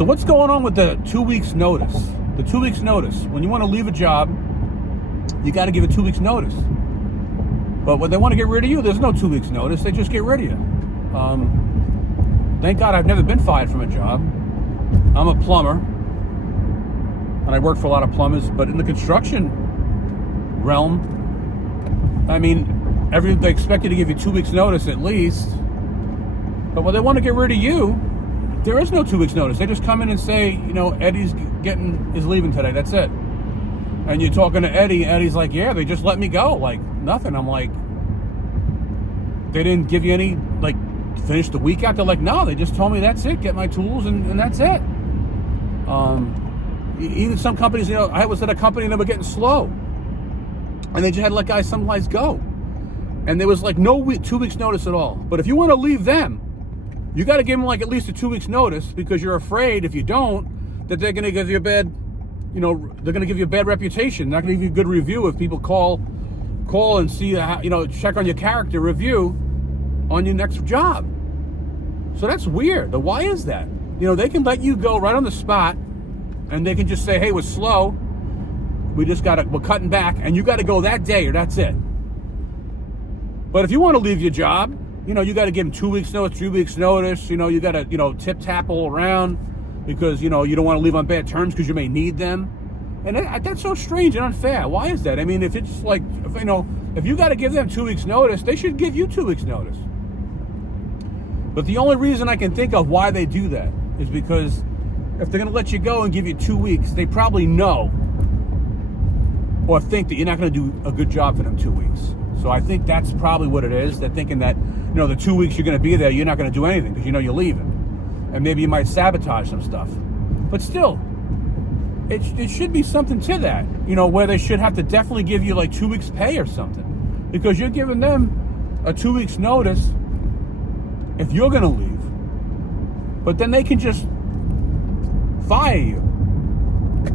So what's going on with the 2 weeks notice? The 2 weeks notice. When you want to leave a job, you got to give a 2 weeks notice. But when they want to get rid of you, there's no 2 weeks notice. They just get rid of you. Thank God I've never been fired from a job. I'm a plumber, and I work for a lot of plumbers. But in the construction realm, I mean, they expect you to give you 2 weeks notice at least. But when they want to get rid of you, there is no 2 weeks notice. They just come in and say, Eddie's is leaving today. That's it. And you're talking to Eddie. Eddie's like, yeah, they just let me go. Like, nothing. I'm like, they didn't give you any, like, finish the week out. They're like, no, they just told me that's it. Get my tools and that's it. Even some companies, I was at a company and they were getting slow. And they just had to let some guys go. And there was like no 2 weeks notice at all. But if you want to leave them, you got to give them like at least a 2 weeks notice, because you're afraid if you don't, that they're going to give you a bad, they're going to give you a bad reputation. Not going to give you a good review if people call and see, check on your character review on your next job. So that's weird. But why is that? They can let you go right on the spot, and they can just say, hey, we're slow. We're cutting back, and you got to go that day or that's it. But if you want to leave your job, you got to give them 2 weeks notice, 3 weeks notice. You got to, tip-tap all around, because, you don't want to leave on bad terms because you may need them. And that's so strange and unfair. Why is that? I mean, if it's like, if you got to give them 2 weeks notice, they should give you 2 weeks notice. But the only reason I can think of why they do that is because if they're going to let you go and give you 2 weeks, they probably know or think that you're not going to do a good job for them 2 weeks. So I think that's probably what it is. They're thinking that, the 2 weeks you're going to be there, you're not going to do anything because you're leaving. And maybe you might sabotage some stuff. But still, it should be something to that, where they should have to definitely give you like 2 weeks pay or something. Because you're giving them a 2 weeks notice if you're going to leave. But then they can just fire you.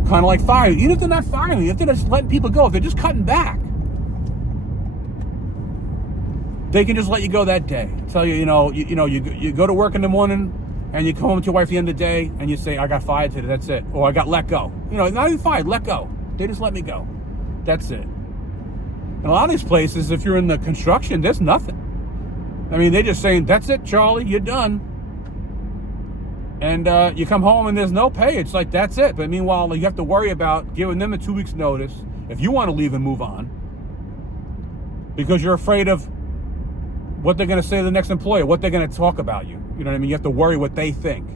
Kind of like fire you. Even if they're not firing you, if they're just letting people go, if they're just cutting back, they can just let you go that day. Tell you, you go to work in the morning and you come home to your wife at the end of the day and you say, I got fired today, that's it. Or I got let go. Not even fired, let go. They just let me go. That's it. In a lot of these places, if you're in the construction, there's nothing. I mean, they're just saying, that's it, Charlie, you're done. And you come home and there's no pay. It's like, that's it. But meanwhile, you have to worry about giving them a 2 weeks notice if you want to leave and move on, because you're afraid of what they're going to say to the next employer, what they're going to talk about you. You know what I mean? You have to worry what they think.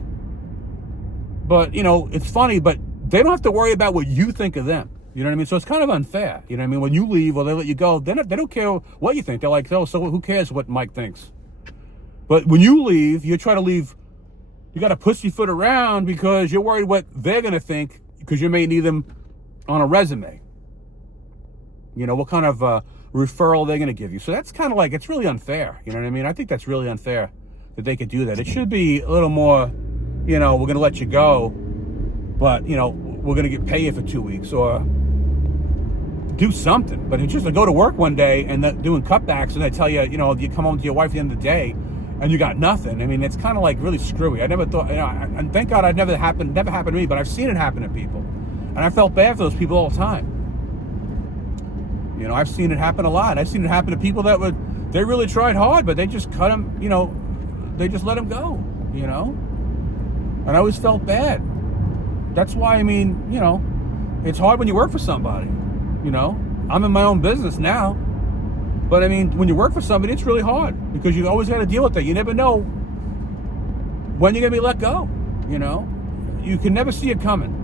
But, it's funny, but they don't have to worry about what you think of them. You know what I mean? So it's kind of unfair. You know what I mean? When you leave or they let you go, they don't care what you think. They're like, oh, so who cares what Mike thinks? But when you leave, you try to leave, you got to pussyfoot around because you're worried what they're going to think, because you may need them on a resume. What kind of referral they're going to give you. So that's kind of like, it's really unfair. You know what I mean? I think that's really unfair that they could do that. It should be a little more, we're going to let you go, but, we're going to pay you for 2 weeks, or do something. But it's just to go to work one day and doing cutbacks, and they tell you, you come home to your wife at the end of the day and you got nothing. I mean, it's kind of like really screwy. I never thought, and thank God never happened to me, but I've seen it happen to people. And I felt bad for those people all the time. I've seen it happen a lot. I've seen it happen to people that they really tried hard, but they just cut them, they just let them go, And I always felt bad. That's why, it's hard when you work for somebody, I'm in my own business now. But, when you work for somebody, it's really hard because you always got to deal with that. You never know when you're going to be let go, You can never see it coming.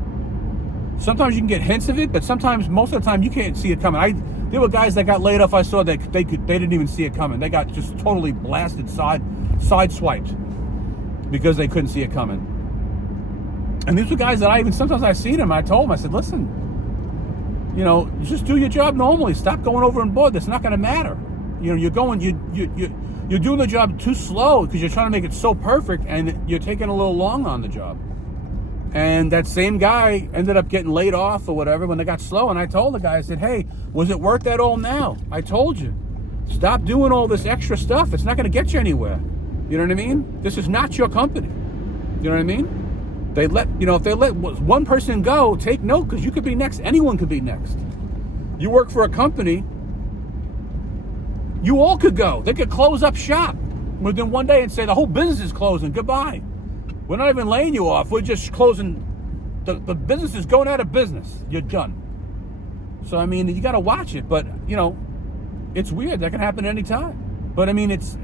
Sometimes you can get hints of it, but most of the time, you can't see it coming. There were guys that got laid off. I saw that they didn't even see it coming. They got just totally blasted, sideswiped because they couldn't see it coming. And these were guys that sometimes I've seen them. I told them, I said, listen, just do your job normally. Stop going over and board. That's not going to matter. You're doing the job too slow because you're trying to make it so perfect, and you're taking a little long on the job. And that same guy ended up getting laid off or whatever when they got slow. And I told the guy, I said, hey, was it worth that all now? I told you. Stop doing all this extra stuff. It's not going to get you anywhere. You know what I mean? This is not your company. You know what I mean? They let, if they let one person go, take note, because you could be next. Anyone could be next. You work for a company, you all could go. They could close up shop within one day and say the whole business is closing. Goodbye. We're not even laying you off. We're just closing. The business is going out of business. You're done. So, I mean, you got to watch it. But, it's weird. That can happen any time. But, I mean, it's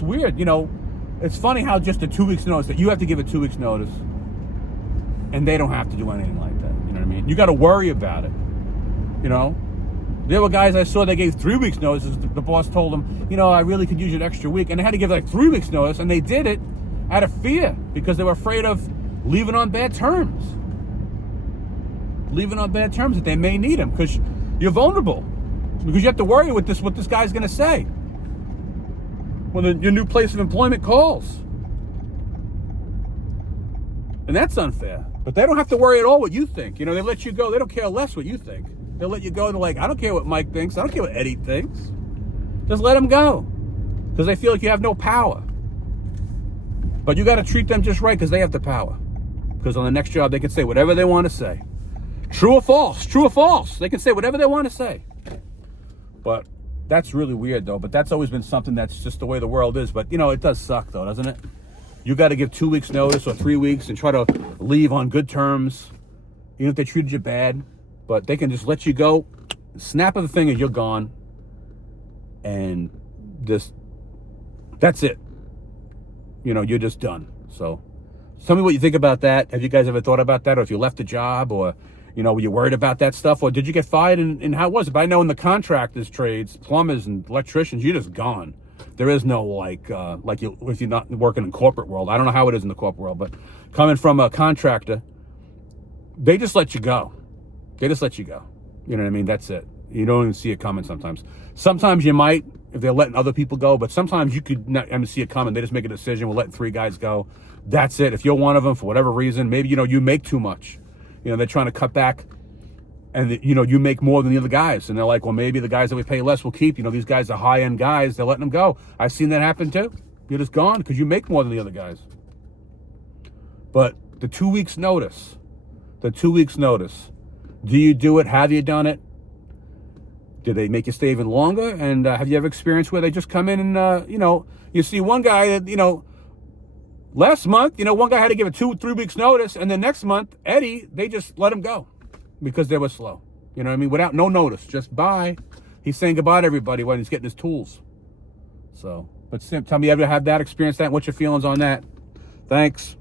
weird. It's funny how just a 2 weeks notice, that you have to give a 2 weeks notice, and they don't have to do anything like that. You know what I mean? You got to worry about it. There were guys I saw that gave 3 weeks notice. The boss told them, I really could use an extra week. And they had to give like 3 weeks notice, and they did it out of fear because they were afraid of leaving on bad terms. Leaving on bad terms that they may need them, because you're vulnerable. Because you have to worry what this guy's going to say when your new place of employment calls. And that's unfair. But they don't have to worry at all what you think. They let you go. They don't care less what you think. They'll let you go. They're like, I don't care what Mike thinks. I don't care what Eddie thinks. Just let them go. Because they feel like you have no power. But you got to treat them just right, because they have the power. Because on the next job, they can say whatever they want to say. True or false? True or false? They can say whatever they want to say. But that's really weird, though. But that's always been something that's just the way the world is. But, it does suck, though, doesn't it? You got to give 2 weeks notice or 3 weeks and try to leave on good terms, even if they treated you bad. But they can just let you go, snap of the finger, you're gone. And that's it. You're just done. So tell me what you think about that. Have you guys ever thought about that? Or if you left a job, or, were you worried about that stuff? Or did you get fired, and how was it? But I know in the contractors trades, plumbers and electricians, you're just gone. There is no if you're not working in corporate world. I don't know how it is in the corporate world, but coming from a contractor, they just let you go. They just let you go. You know what I mean? That's it. You don't even see it coming sometimes. Sometimes you might, if they're letting other people go, but sometimes you could not even see it coming. They just make a decision. We're letting 3 guys go. That's it. If you're one of them, for whatever reason, maybe, you make too much. They're trying to cut back, and, you make more than the other guys. And they're like, well, maybe the guys that we pay less will keep. These guys are high-end guys. They're letting them go. I've seen that happen, too. You're just gone because you make more than the other guys. But the 2 weeks notice, do you do it? Have you done it? Did they make you stay even longer? And have you ever experienced where they just come in and, you see one guy that, last month, one guy had to give a 2-3 weeks notice. And then next month, Eddie, they just let him go because they were slow. You know what I mean? Without no notice, just bye. He's saying goodbye to everybody when he's getting his tools. So, but Sim, tell me, you ever had that experience, that? What's your feelings on that? Thanks.